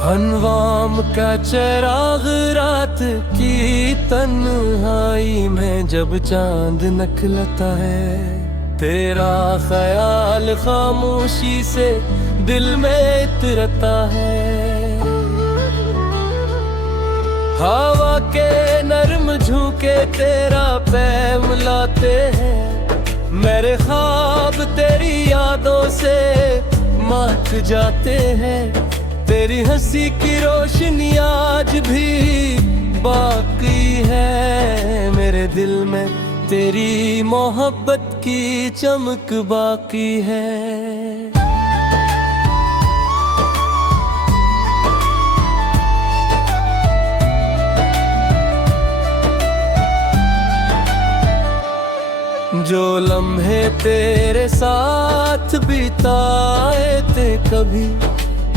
हनवाम का चिराग रात की तन्हाई में जब चांद निकलता है, तेरा ख्याल खामोशी से दिल में इतरता है। हवा के नर्म झोंके तेरा पैम लाते हैं, मेरे ख्वाब तेरी यादों से महक जाते हैं। तेरी हंसी की रोशनी आज भी बाकी है, मेरे दिल में तेरी मोहब्बत की चमक बाकी है। जो लम्हे तेरे साथ बिताए थे कभी,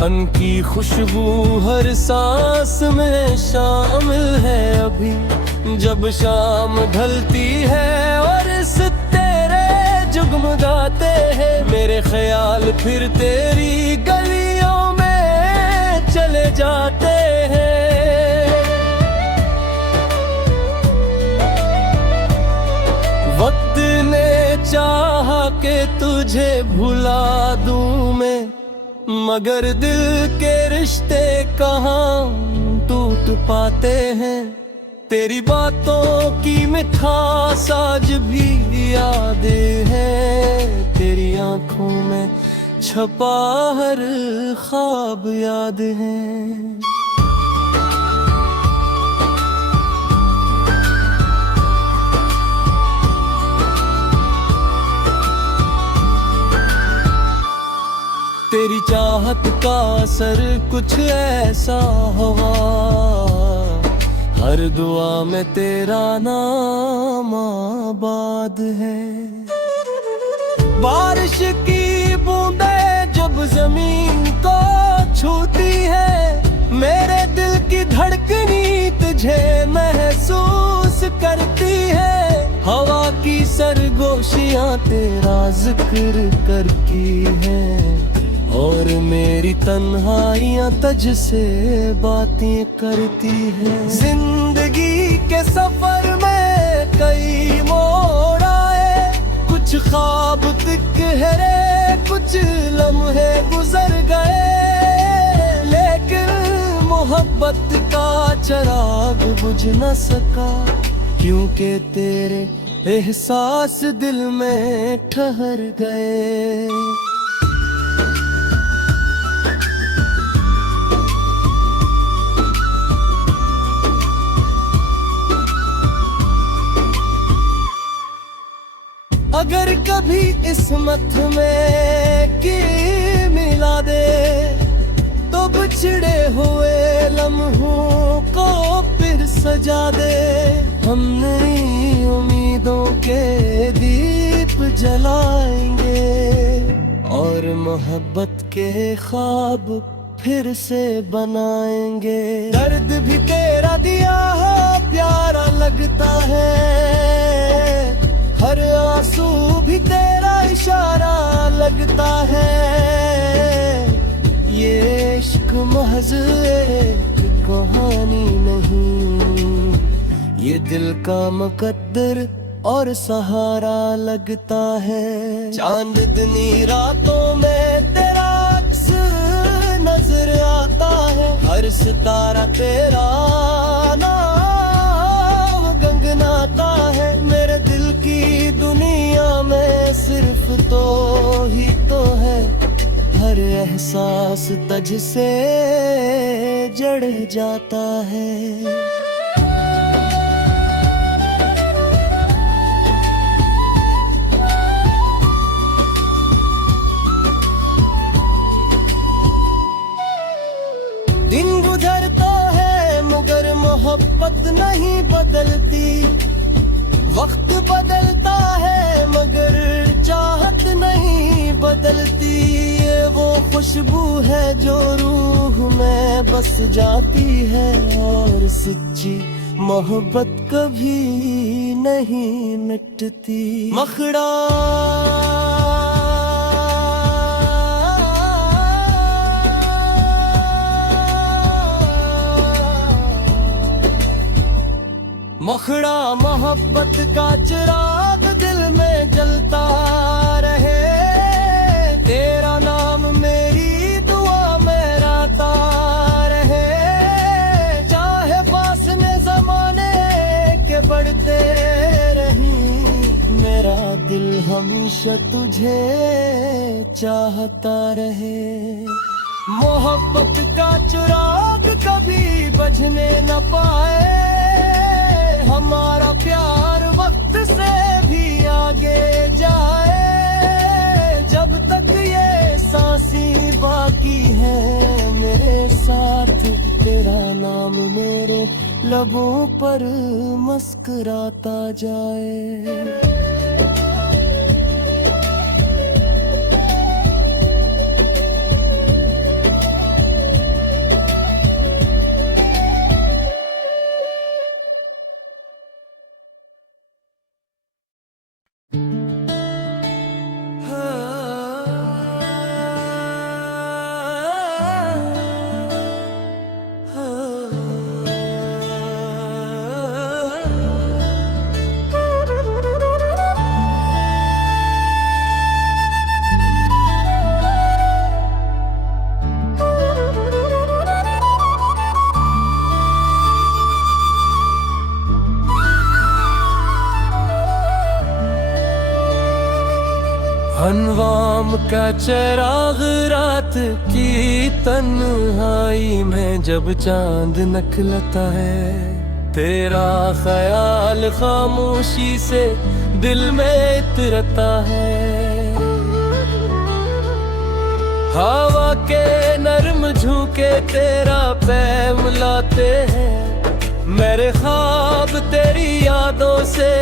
उनकी खुशबू हर सांस में शामिल है अभी। जब शाम ढलती है और सितारे जगमगाते हैं, मेरे ख्याल फिर तेरी गलियों में चले जाते हैं। वक्त ने चाहा कि तुझे भुला दूं मैं, मगर दिल के रिश्ते कहाँ टूट पाते हैं। तेरी बातों की मिठास आज भी यादें हैं, तेरी आंखों में छपा हर ख्वाब याद है। तेरी चाहत का असर कुछ ऐसा हुआ, हर दुआ में तेरा नाम आबाद है। बारिश की बूंदें जब जमीन को छूती है, मेरे दिल की धड़कनी तुझे महसूस करती है। हवा की सरगोशियां तेरा जिक्र करती हैं, और मेरी तन्हाइयां तुझसे बातें करती हैं। जिंदगी के सफर में कई मोड़ आए, कुछ ख्वाब तिकहरे कुछ लम्हे गुजर गए, लेकिन मोहब्बत का चिराग बुझ न सका, क्योंकि तेरे एहसास दिल में ठहर गए। अगर कभी किस्मत में की मिला दे, तो बिछड़े हुए लम्हों को फिर सजा दे। हम नई उम्मीदों के दीप जलाएंगे, और मोहब्बत के ख्वाब फिर से बनाएंगे। दर्द भी तेरा दिया हो प्यारा लगता है, हर आंसू भी तेरा इशारा लगता है। ये इश्क महज एक कहानी नहीं, ये दिल का मुकद्दर और सहारा लगता है। चांदनी रातों में तेरा अक्स नजर आता है, हर सितारा तेरा नाम गंगनाता है। मेरे दिल की दुनिया में सिर्फ तो ही तो है, हर एहसास तुझसे जड़ जाता है। दिन गुजरता है मगर मोहब्बत नहीं बदलती, वक्त बदलता है मगर चाहत नहीं बदलती। ये वो खुशबू है जो रूह में बस जाती है, और सच्ची मोहब्बत कभी नहीं मिटती। मखड़ा मोहब्बत का चिराग दिल में जलता रहे, तेरा नाम मेरी दुआ में राता रहे। चाहे फासले ज़माने के बढ़ते रहीं, मेरा दिल हमेशा तुझे चाहता रहे। मोहब्बत का चिराग कभी बुझने न पाए, हमारा प्यार वक्त से भी आगे जाए। जब तक ये सांसें बाकी है मेरे साथ, तेरा नाम मेरे लबों पर मुस्कुराता जाए। अनवाम का चिराग रात की तन्हाई में जब चांद निकलता है, तेरा ख्याल खामोशी से दिल में उतरता है। हवा के नरम झोंके तेरा पैम लाते हैं, मेरे ख्वाब तेरी यादों से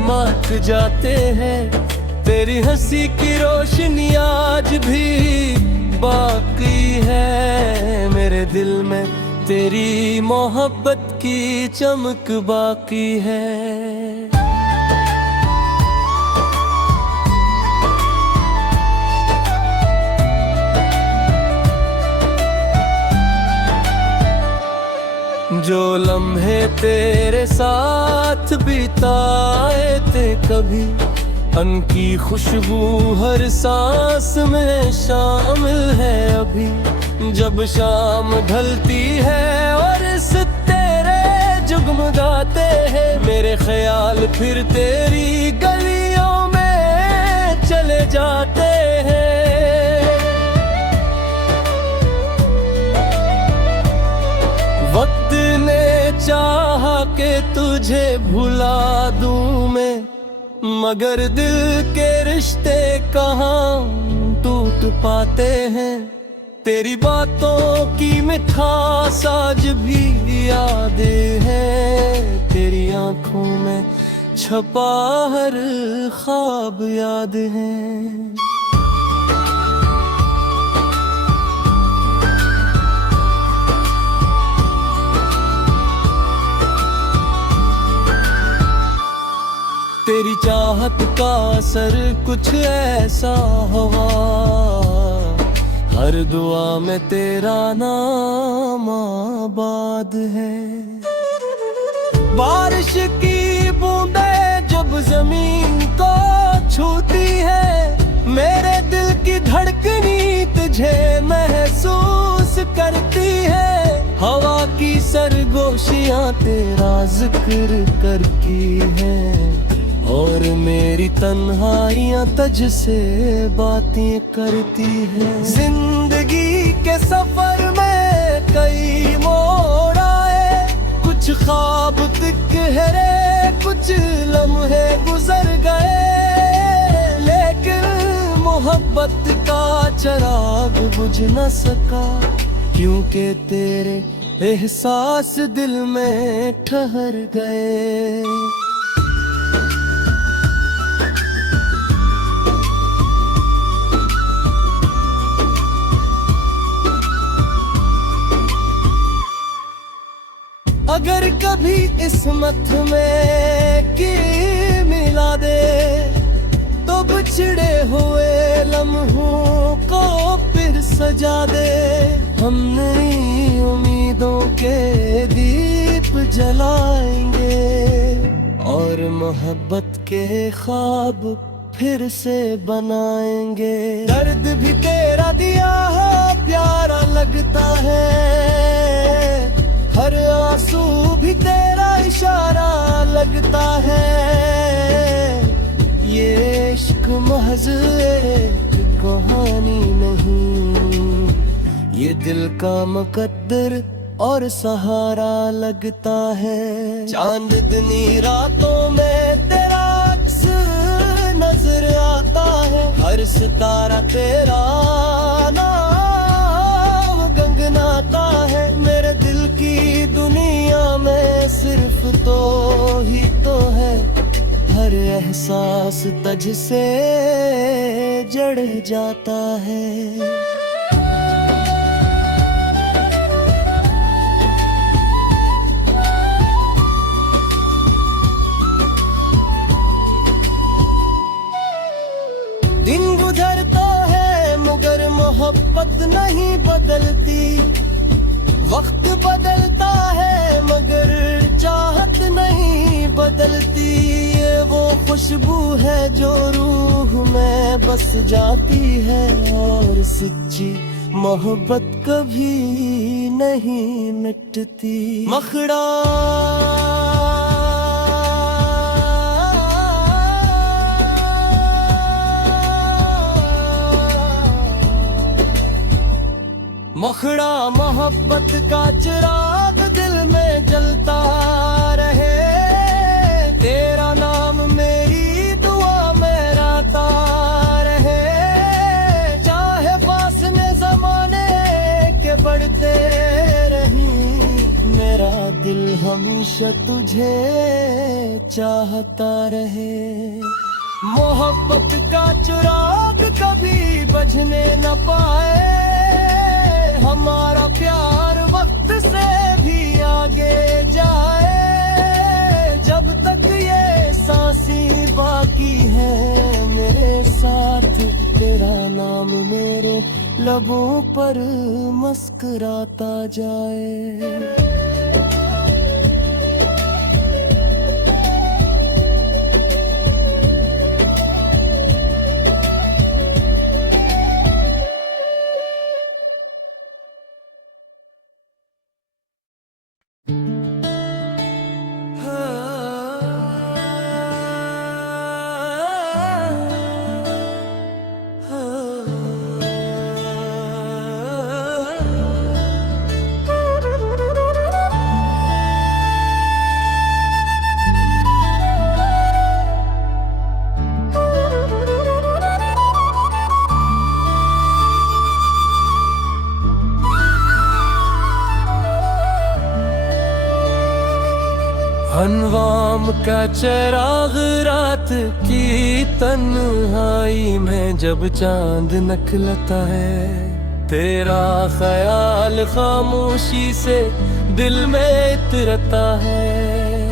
महक जाते हैं। तेरी हंसी की रोशनी आज भी बाकी है, मेरे दिल में तेरी मोहब्बत की चमक बाकी है। जो लम्हे तेरे साथ बिताए थे कभी, उनकी खुशबू हर सांस में शामिल है अभी। जब शाम ढलती है और सितारे जगमगाते हैं, मेरे ख्याल फिर तेरी गलियों में चले जाते हैं। वक्त ने चाहा कि तुझे भुला दूं मैं, मगर दिल के रिश्ते कहाँ टूट पाते हैं। तेरी बातों की मिठास आज भी यादें हैं, तेरी आंखों में छपा हर ख्वाब याद है। तेरी चाहत का असर कुछ ऐसा हुआ, हर दुआ में तेरा नाम आबाद है। बारिश की बूंदें जब जमीन को छूती है, मेरे दिल की धड़कनी तुझे महसूस करती है। हवा की सरगोशियां तेरा जिक्र करती हैं, और मेरी तन्हाइयां तुझसे बातें करती हैं। जिंदगी के सफर में कई मोड़ आए, कुछ ख्वाब तिकहरे कुछ लम्हे गुजर गए, लेकिन मोहब्बत का चिराग बुझ न सका, क्योंकि तेरे एहसास दिल में ठहर गए। अगर कभी किस्मत में की मिला दे, तो बिछड़े हुए लम्हों को फिर सजा दे। हम नई उम्मीदों के दीप जलाएंगे और मोहब्बत के ख्वाब फिर से बनाएंगे। दर्द भी तेरा दिया है प्यारा लगता है, हर आंसू भी तेरा इशारा लगता है। ये इश्क महज एक कहानी नहीं, ये दिल का मुकद्दर और सहारा लगता है। चांदनी रातों में तेरा अक्स नजर आता है, हर सितारा तेरा नाम गंगनाता है। मेरे दिल की दुनिया में सिर्फ तो ही तो है, हर एहसास तुझ से जड़ जाता है। दिन गुजरता है मगर मोहब्बत नहीं बदलती, वक्त बदलता है मगर चाहत नहीं बदलती। ये वो खुशबू है जो रूह में बस जाती है, और सच्ची मोहब्बत कभी नहीं मिटती। मखड़ा मखड़ा मोहब्बत का चिराग दिल में जलता रहे, तेरा नाम मेरी दुआ में रहता रहे। चाहे फासले ज़माने के बढ़ते रहीं, मेरा दिल हमेशा तुझे चाहता रहे। मोहब्बत का चिराग कभी बुझने न पाए, हमारा प्यार वक्त से भी आगे जाए। जब तक ये सांसें बाकी है मेरे साथ, तेरा नाम मेरे लबों पर मुस्कुराता जाए। अनवाम का चिराग रात की तन्हाई में जब चांद निकलता है, तेरा ख्याल खामोशी से दिल में उतरता है।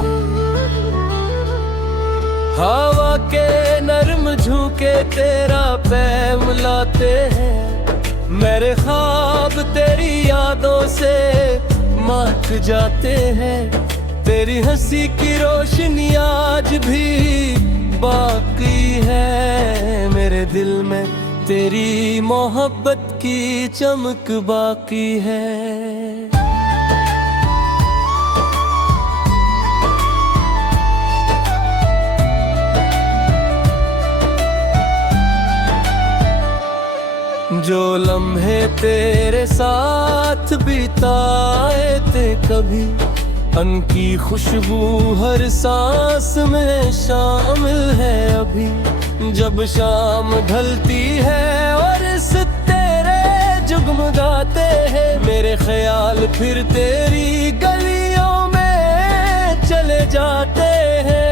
हवा के नरम झोंके तेरा पैम लाते हैं, मेरे ख्वाब तेरी यादों से महक जाते हैं। तेरी हंसी की रोशनी आज भी बाकी है, मेरे दिल में तेरी मोहब्बत की चमक बाकी है। जो लम्हे तेरे साथ बिताए थे कभी, उनकी खुशबू हर सांस में शामिल है अभी। जब शाम ढलती है और सितारे जगमगाते हैं, मेरे ख्याल फिर तेरी गलियों में चले जाते हैं।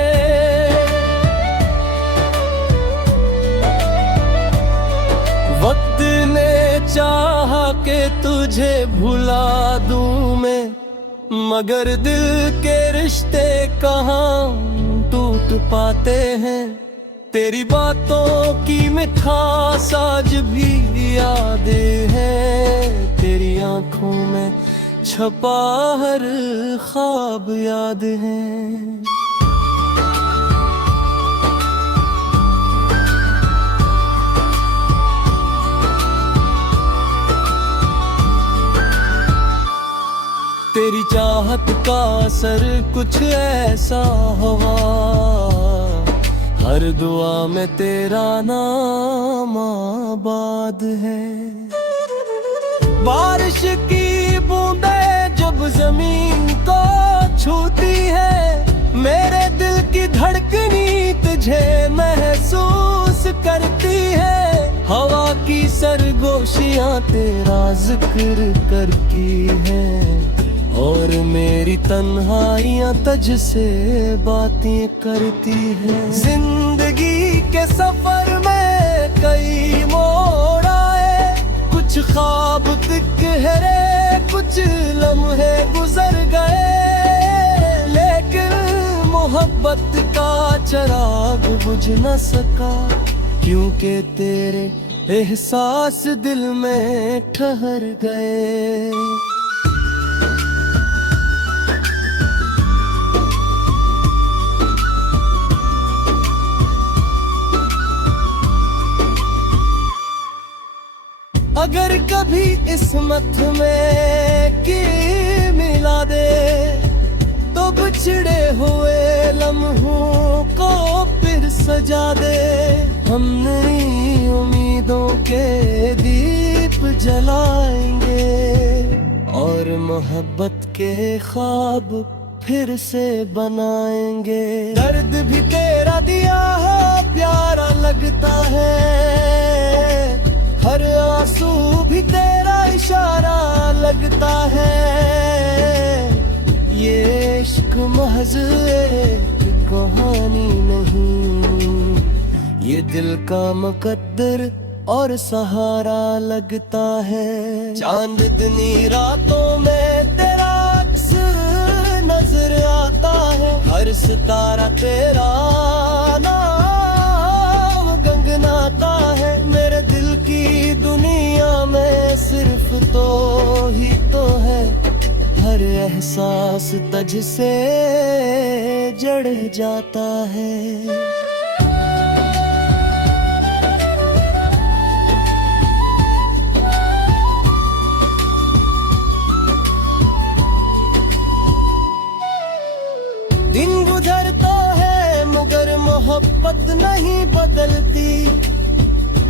वक्त ने चाहा कि तुझे भुला दूं मैं, मगर दिल के रिश्ते कहाँ टूट पाते हैं। तेरी बातों की मिठास आज भी यादें हैं, तेरी आंखों में छपा हर ख्वाब याद है। तेरी चाहत का असर कुछ ऐसा हुआ, हर दुआ में तेरा नाम आबाद है। बारिश की बूंदें जब जमीन को छूती है, मेरे दिल की धड़कनी तुझे महसूस करती है। हवा की सरगोशियां तेरा जिक्र करती हैं, और मेरी तन्हाइयां तुझसे बातें करती हैं। जिंदगी के सफर में कई मोड़ आए, कुछ ख्वाब तिकहरे, कुछ लम्हे गुजर गए, लेकिन मोहब्बत का चिराग बुझ न सका, क्योंकि तेरे एहसास दिल में ठहर गए। अगर कभी किस्मत में की मिला दे, तो बिछड़े हुए लम्हों को फिर सजा दे। हम नई उम्मीदों के दीप जलाएंगे, और मोहब्बत के ख्वाब फिर से बनाएंगे। दर्द भी तेरा दिया है प्यारा लगता है, हर आंसू भी तेरा इशारा लगता है। ये इश्क महज एक कहानी नहीं, ये दिल का मुकद्दर और सहारा लगता है। चांदनी रातों में तेरा अक्स नजर आता है, हर सितारा तेरा नाम गंगनाता है। मेरे दिल की दुनिया में सिर्फ तो ही तो है, हर एहसास तुझसे जड़ जाता है। दिन गुजरता है मगर मोहब्बत नहीं बदलती,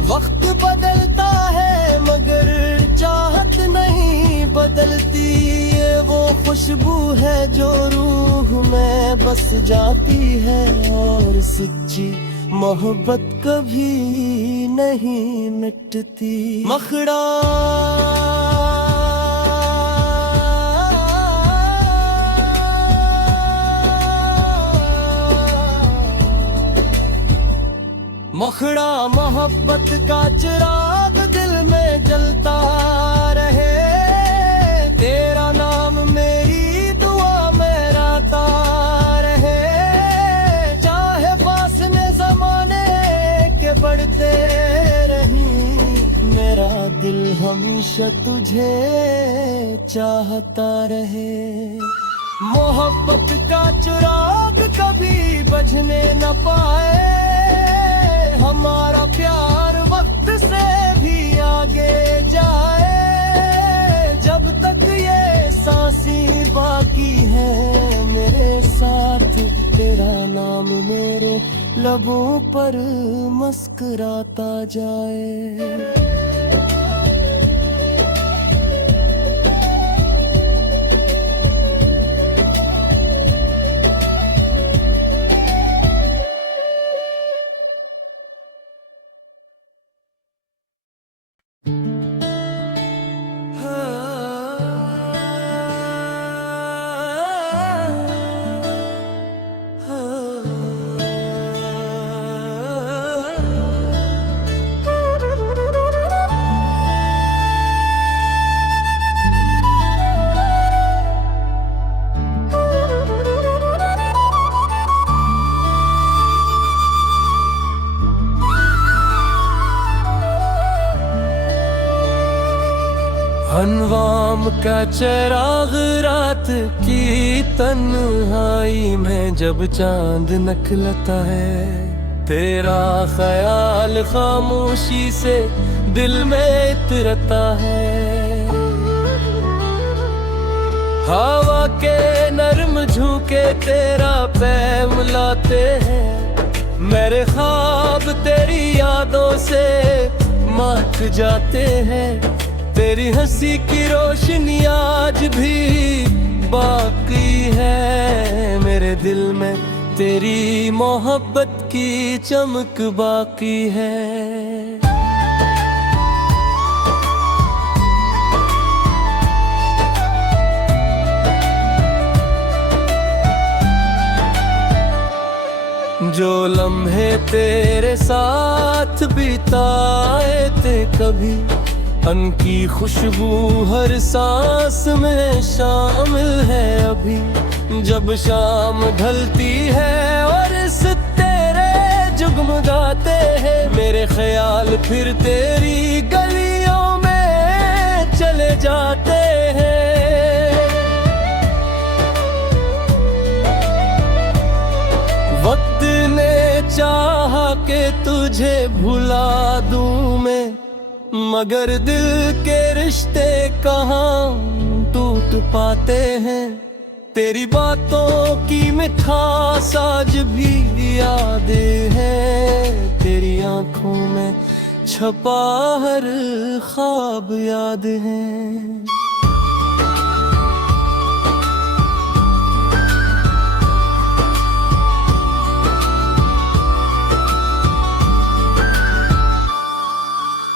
वक्त बदलता है मगर चाहत नहीं बदलती। ये वो खुशबू है जो रूह में बस जाती है, और सच्ची मोहब्बत कभी नहीं मिटती। मखड़ा मखड़ा मोहब्बत का चिराग दिल में जलता रहे, तेरा नाम मेरी दुआ में रहता रहे। चाहे फासले ज़माने के बढ़ते रहीं, मेरा दिल हमेशा तुझे चाहता रहे। मोहब्बत का चिराग कभी बुझने न पाए, हमारा प्यार वक्त से भी आगे जाए। जब तक ये सांसें बाकी है मेरे साथ, तेरा नाम मेरे लबों पर मुस्कुराता जाए। अनवाम का चिराग रात की तन्हाई में जब चांद निकलता है, तेरा ख्याल खामोशी से दिल में इतरता है। हाँ के तेरा पैम लाते हैं। मेरे ख्वाब तेरी यादों से महक जाते हैं। तेरी हंसी की रोशनी आज भी बाकी है। मेरे दिल में तेरी मोहब्बत की चमक बाकी है। जो लम्हे तेरे साथ बिताए थे कभी, उनकी खुशबू हर सांस में शामिल है अभी। जब शाम ढलती है और सितारे जगमगाते हैं, मेरे ख्याल फिर तेरी गलियों में चले जाते हैं। वक्त ने चाहा कि तुझे भुला दूं मैं, मगर दिल के रिश्ते कहाँ टूट पाते हैं। तेरी बातों की मिठास आज भी यादें हैं। तेरी आंखों में छपा हर ख्वाब याद है।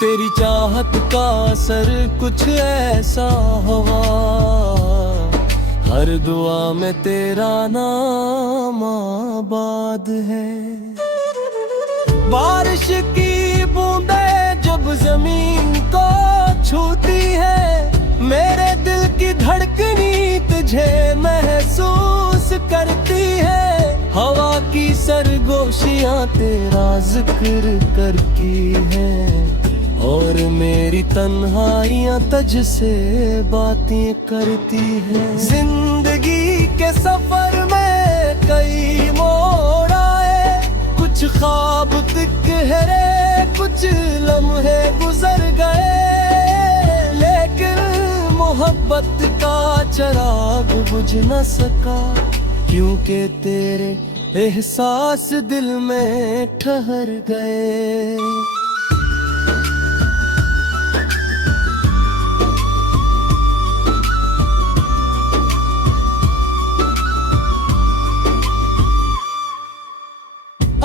तेरी चाहत का असर कुछ ऐसा हुआ, हर दुआ में तेरा नाम आबाद है। बारिश की बूंदें जब जमीन को छूती है, मेरे दिल की धड़कनी तुझे महसूस करती है। हवा की सरगोशियां तेरा जिक्र करती हैं, और मेरी तन्हाइयां तुझसे बातें करती हैं। जिंदगी के सफर में कई मोड़ आए, कुछ ख्वाब तिकहरे, कुछ लम्हे गुजर गए, लेकिन मोहब्बत का चिराग बुझ न सका, क्योंकि तेरे एहसास दिल में ठहर गए।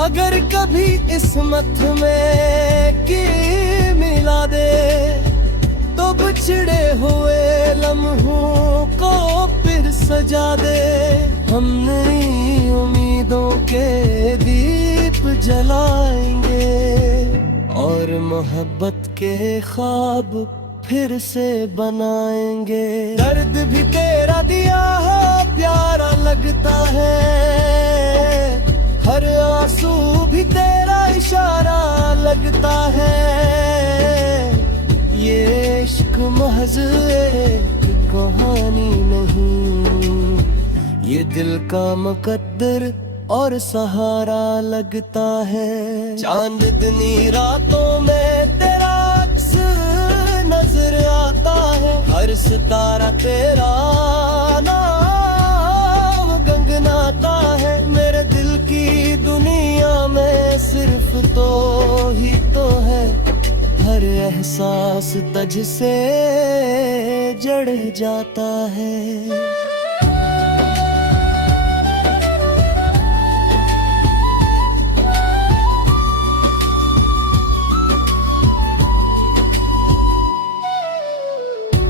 अगर कभी किस्मत में की मिला दे, तो बिछड़े हुए लम्हों को फिर सजा दे। हम नई उम्मीदों के दीप जलाएंगे, और मोहब्बत के ख्वाब फिर से बनाएंगे। दर्द भी तेरा दिया हो प्यारा लगता है, हर आंसू भी तेरा इशारा लगता है। ये इश्क महज एक कहानी नहीं, ये दिल का मुकद्दर और सहारा लगता है। चांदनी रातों में तेरा अक्स नजर आता है, हर सितारा तेरा नाम गंगनाता है। मेरे दिल की दुनिया में सिर्फ तो ही तो है, हर एहसास तुझसे जड़ जाता है।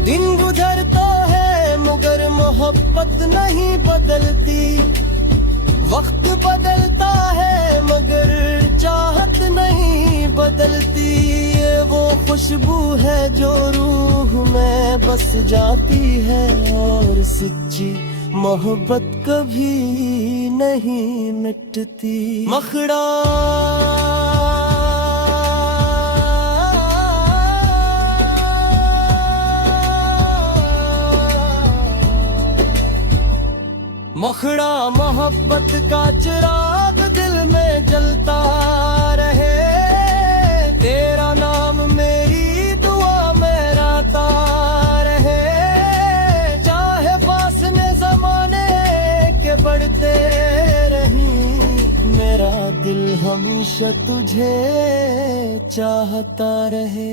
दिन गुजरता है मगर मोहब्बत नहीं बदलती, वक्त बदलता है मगर चाहत नहीं बदलती। ये वो खुशबू है जो रूह में बस जाती है, और सच्ची मोहब्बत कभी नहीं मिटती। मखड़ा मखड़ा मोहब्बत का चिराग दिल में जलता रहे, तेरा नाम मेरी दुआ में राता रहे। चाहे फासले जमाने के बढ़ते हमेशा तुझे चाहता रहे।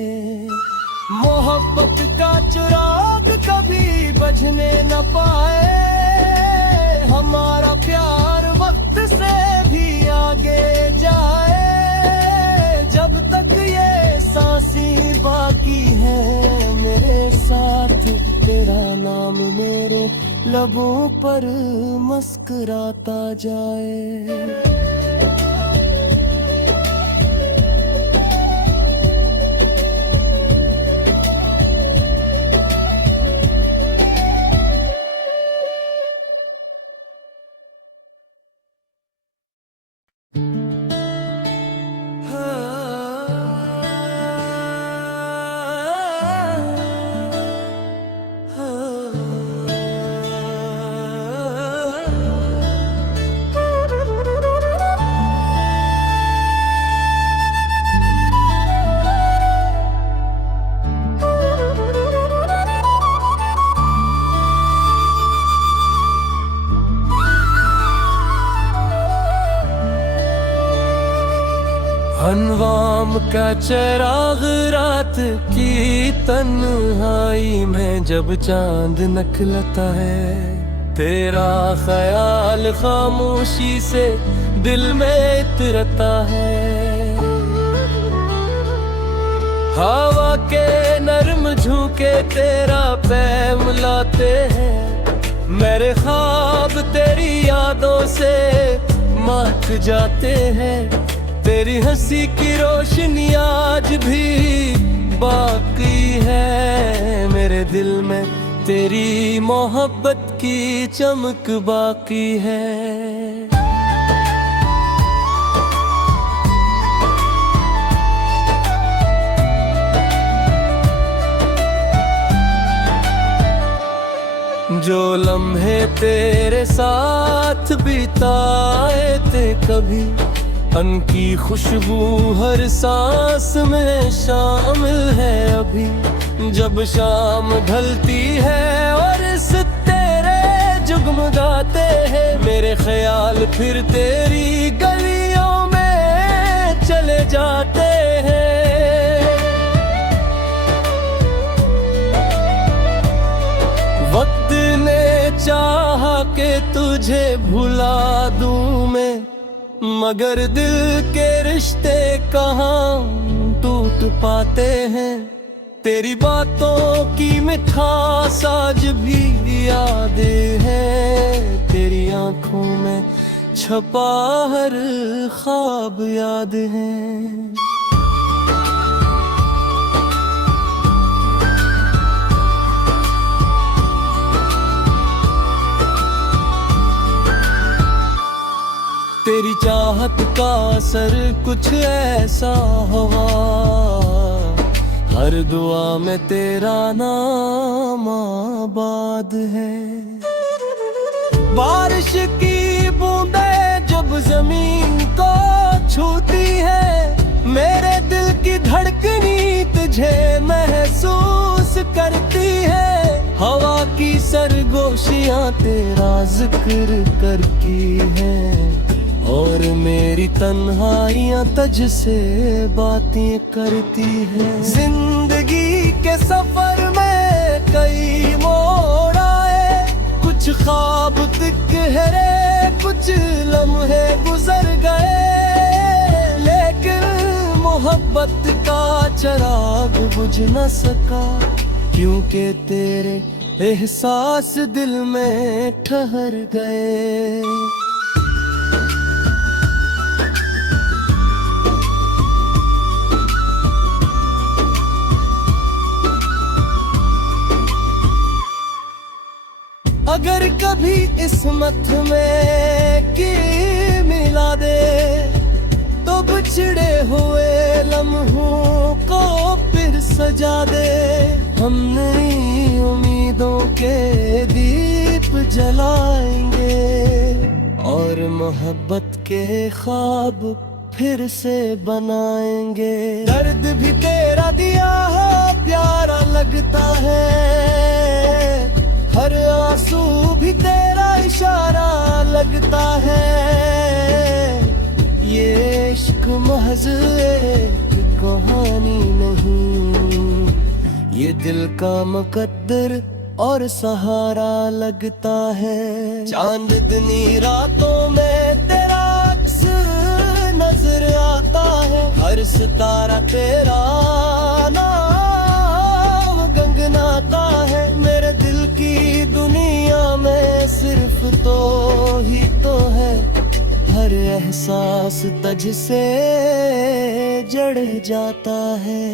मोहब्बत का चिराग कभी बुझने न पाए, हमारा प्यार वक्त से भी आगे जाए। जब तक ये सांसें बाकी है मेरे साथ, तेरा नाम मेरे लबों पर मुस्कुराता जाए। अनवाम का चिराग रात की तन्हाई में जब चांद निकलता है, तेरा ख्याल खामोशी से दिल में उतरता है। हवा के नर्म झोंके तेरा पैम लाते हैं, मेरे ख्वाब तेरी यादों से महक जाते हैं। तेरी हंसी की रोशनी आज भी बाकी है, मेरे दिल में तेरी मोहब्बत की चमक बाकी है। जो लम्हे तेरे साथ बिताए थे कभी, उनकी खुशबू हर सांस में शामिल है अभी। जब शाम ढलती है और सितारे जगमगाते हैं, मेरे ख्याल फिर तेरी गलियों में चले जाते हैं। वक्त ने चाहा कि तुझे भुला दूं मैं, मगर दिल के रिश्ते कहाँ टूट पाते हैं। तेरी बातों की मिठास आज भी यादें हैं, तेरी आंखों में छपा हर ख्वाब याद है। तेरी चाहत का असर कुछ ऐसा हुआ, हर दुआ में तेरा नाम आबाद है। बारिश की बूंदें जब जमीन को छूती है, मेरे दिल की धड़कनी तुझे महसूस करती है। हवा की सरगोशियां तेरा जिक्र करती हैं, और मेरी तन्हाइयाँ तुझसे बातें करती हैं। जिंदगी के सफर में कई मोड़ आए, कुछ ख्वाब तिकहरे कुछ लम्हे गुजर गए, लेकिन मोहब्बत का चिराग बुझ न सका, क्योंकि तेरे एहसास दिल में ठहर गए। अगर कभी किस्मत में की मिला दे, तो बिछड़े हुए लम्हों को फिर सजा दे। हम नई उम्मीदों के दीप जलाएंगे, और मोहब्बत के ख्वाब फिर से बनाएंगे। दर्द भी तेरा दिया प्यारा लगता है, हर आंसू भी तेरा इशारा लगता है। ये इश्क महज एक कहानी नहीं, ये दिल का मुकद्दर और सहारा लगता है। चांदनी रातों में तेरा अक्स नजर आता है, हर सितारा तेरा नाम गंगनाता है। मेरे दिल की दुनिया में सिर्फ तो ही तो है, हर एहसास तुझ से जड़ जाता है।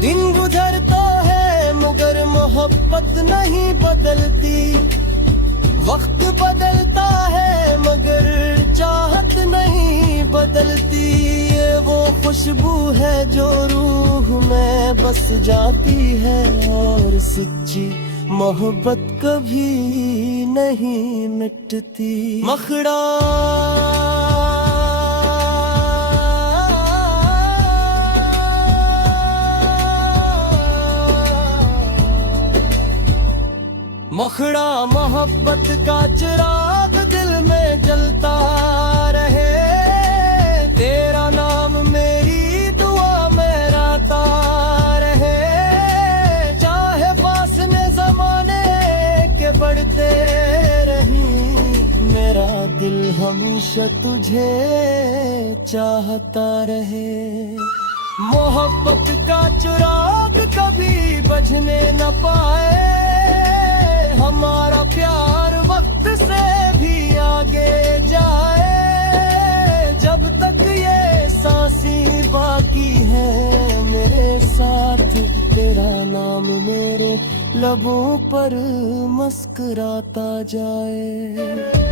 दिन गुजरता है मगर मोहब्बत नहीं बदलती, वक्त बदलता है मगर चाहत नहीं बदलती। ये वो खुशबू है जो रूह में बस जाती है, और सच्ची मोहब्बत कभी नहीं मिटती। मखड़ा मखड़ा मोहब्बत का चिराग दिल में जलता रहे, तेरा नाम मेरी दुआ में राता रहे। चाहे फासले जमाने के बढ़ते रही, मेरा दिल हमेशा तुझे चाहता रहे। मोहब्बत का चिराग कभी बुझने न पाए, हमारा प्यार वक्त से भी आगे जाए। जब तक ये सांसें बाकी है मेरे साथ, तेरा नाम मेरे लबों पर मुस्कुराता जाए।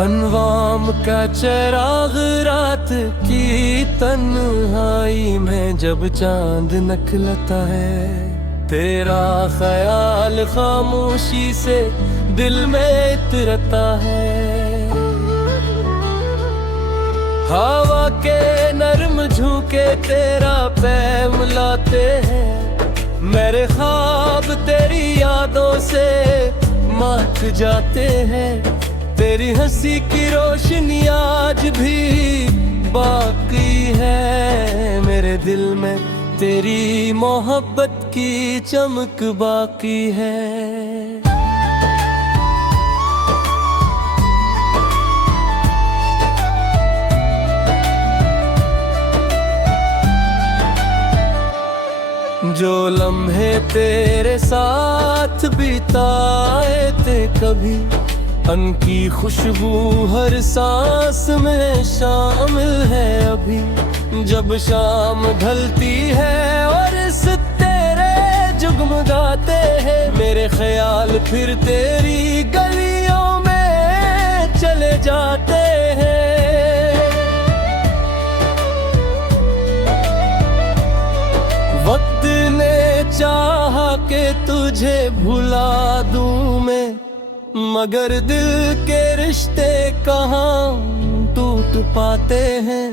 अनवाम का चिराग रात की तन्हाई में जब चांद निकलता है, तेरा ख्याल खामोशी से दिल में उतरता है। हवा के नरम झोंके तेरा पैम लाते हैं, मेरे ख्वाब तेरी यादों से मात जाते हैं। तेरी हंसी की रोशनी आज भी बाकी है, मेरे दिल में तेरी मोहब्बत की चमक बाकी है। जो लम्हे तेरे साथ बिताए थे कभी, उनकी खुशबू हर सांस में शामिल है अभी। जब शाम ढलती है और सितारे जगमगाते हैं, मेरे ख्याल फिर तेरी गलियों में चले जाते हैं। वक्त ने चाहा कि तुझे भुला दूं मैं, मगर दिल के रिश्ते कहाँ टूट पाते हैं।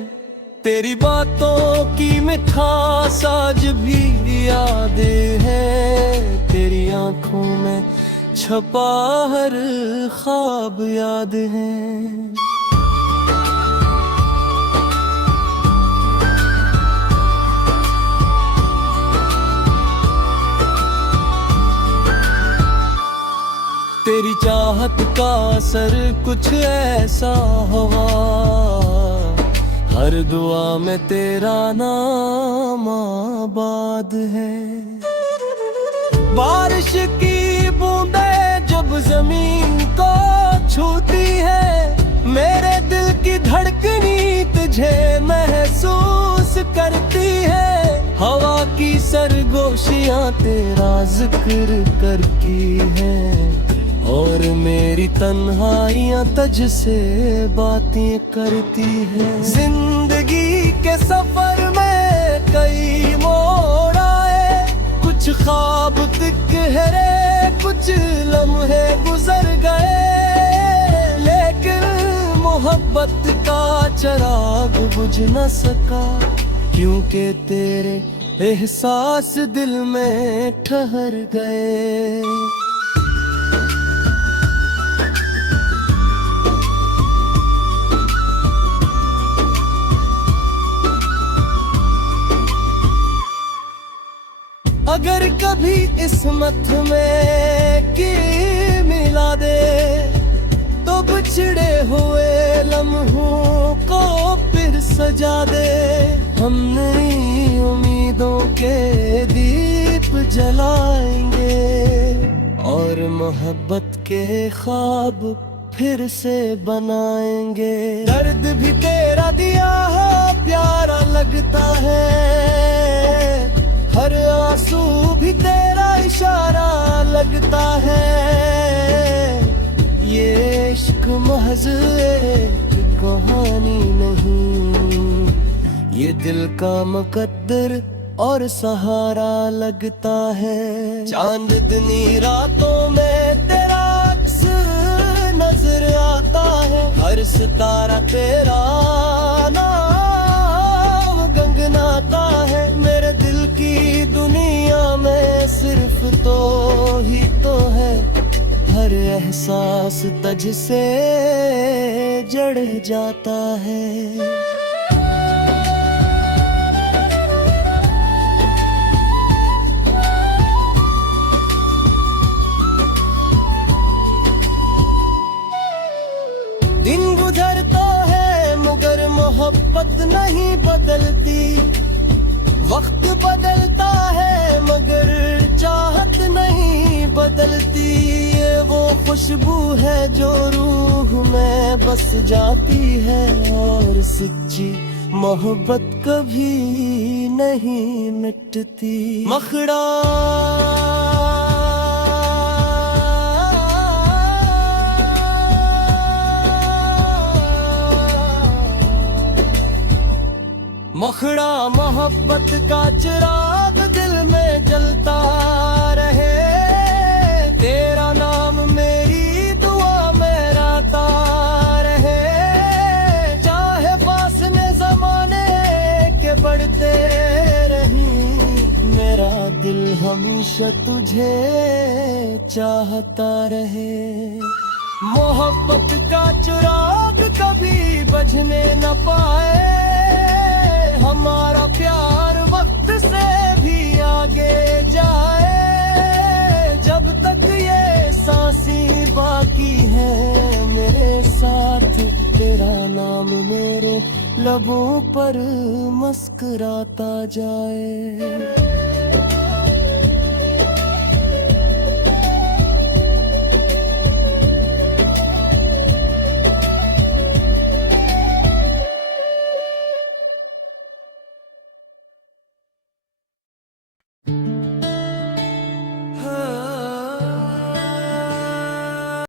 तेरी बातों की मिठास आज भी याद है, तेरी आंखों में छपा हर ख्वाब याद है। तेरी चाहत का असर कुछ ऐसा हुआ, हर दुआ में तेरा नाम आबाद है। बारिश की बूंदें जब जमीन को छूती है, मेरे दिल की धड़कनी तुझे महसूस करती है। हवा की सरगोशियां तेरा जिक्र करती हैं, और मेरी तन्हाइयां तुझसे बातें करती हैं। जिंदगी के सफर में कई मोड़ आए, कुछ ख्वाब तिकहरे, कुछ लम्हे गुजर गए, लेकिन मोहब्बत का चिराग बुझ न सका, क्योंकि तेरे एहसास दिल में ठहर गए। अगर कभी किस्मत में की मिला दे, तो बिछड़े हुए लम्हों को फिर सजा दे। हम नई उम्मीदों के दीप जलाएंगे, और मोहब्बत के ख्वाब फिर से बनाएंगे। दर्द भी तेरा दिया प्यारा लगता है, हर आंसू भी तेरा इशारा लगता है। ये इश्क महज़ एक कहानी नहीं, ये दिल का मुकद्दर और सहारा लगता है। चांदनी रातों में तेरा अक्स नजर आता है, हर सितारा तेरा नाम गंगनाता है। मेरे दिल की दुनिया में सिर्फ तो ही तो है, हर एहसास तुझसे जड़ जाता है। दिन गुजरता है मगर मोहब्बत नहीं बदलती, वक्त बदलता है मगर चाहत नहीं बदलती। ये वो खुशबू है जो रूह में बस जाती है, और सच्ची मोहब्बत कभी नहीं मिटती। मखड़ा मखड़ा मोहब्बत का चिराग दिल में जलता रहे, तेरा नाम मेरी दुआ में रहता रहे। चाहे फासले जमाने के बढ़ते रही, मेरा दिल हमेशा तुझे चाहता रहे। मोहब्बत का चिराग कभी बुझने न पाए, हमारा प्यार वक्त से भी आगे जाए। जब तक ये सांसें बाकी है मेरे साथ, तेरा नाम मेरे लबों पर मुस्कुराता जाए।